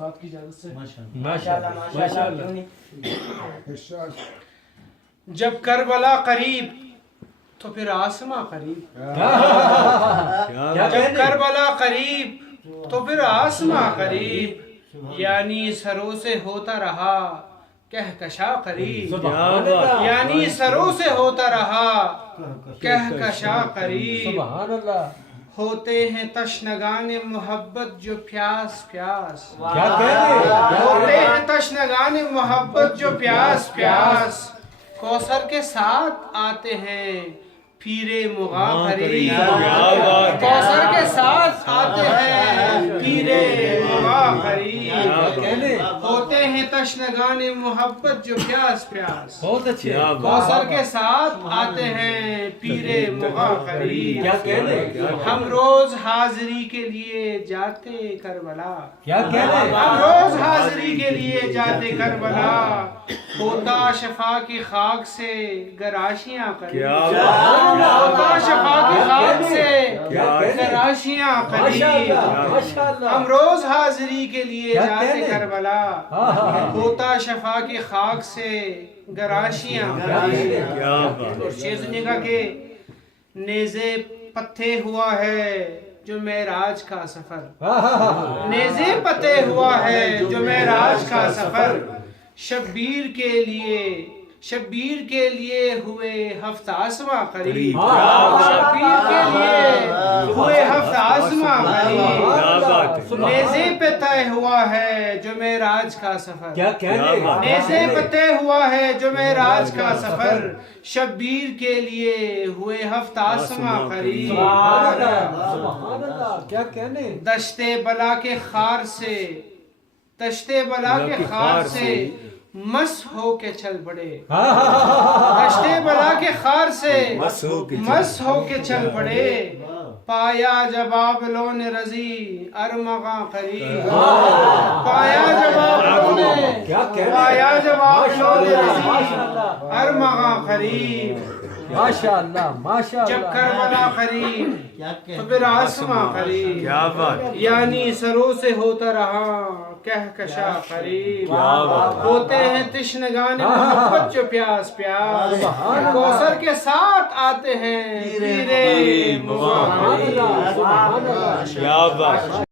استاد کی اجازت سے جب کربلا قریب تو پھر آسماں قریب، جب کربلا قریب تو پھر آسماں قریب، یعنی سروں سے ہوتا رہا کہکشاں قریب، یعنی سروں سے ہوتا رہا کہکشاں قریب، ہوتے ہیں تشنگان محبت جو پیاس پیاس، ہوتے ہیں تشنگان محبت جو پیاس پیاس، کوثر کے ساتھ آتے ہیں پیرے مغاں قریب، کوثر کے ساتھ آتے ہیں پیرے مغاں قریب، ہوتے ہیں تشنگان محبت جو پیاس پیاس، کوثر کے ساتھ آتے ہیں پیرے مغاں قریب، ہم روز حاضری کے لیے جاتے کربلا، ہم روز حاضری کے لیے جاتے کربلا، ہوتا شفا کی خاک سے گراشیاں قریب، ہوتا شفا کی خاک سے گراشیاں قریب، ہم روز حاضری کے لیے جاتے کربلا، ہوتا شفا کی خاک سے گراشیاں قریب، اور شیخ نے کہا کہ نیزے پتھے ہوا ہے جو معراج کا سفر، نیزے پتھے ہوا ہے جو معراج کا سفر، شبیر کے لیے ہوئے ہفت آسماں قریب، شبیر کے لیے ہوئے ہفت آسماں قریب، نیزے پہ طے ہوا ہے جو معراج کا سفر، نیزے پہ طے ہوا ہے جو معراج کا سفر، شبیر کے لیے ہوئے ہفت آسماں قریب، دشت بلا کے خار سے، دشت بلا کے خار سے مس ہو کے چل پڑے، دشت بلا کے خار سے مس ہو کے چل پڑے، پایا جب آبلون رضی ارمغاں قریب، پایا جب آبلون رضی ارمغاں قریب، جب کربلا قریب تو پھر آسماں قریب، یعنی سروں سے ہوتا رہا کہکشاں قریب، ہوتے ہیں تشنگان محبت جو پیاس پیاس، کوثر کے ساتھ آتے ہیں پیرے مغاں قریب۔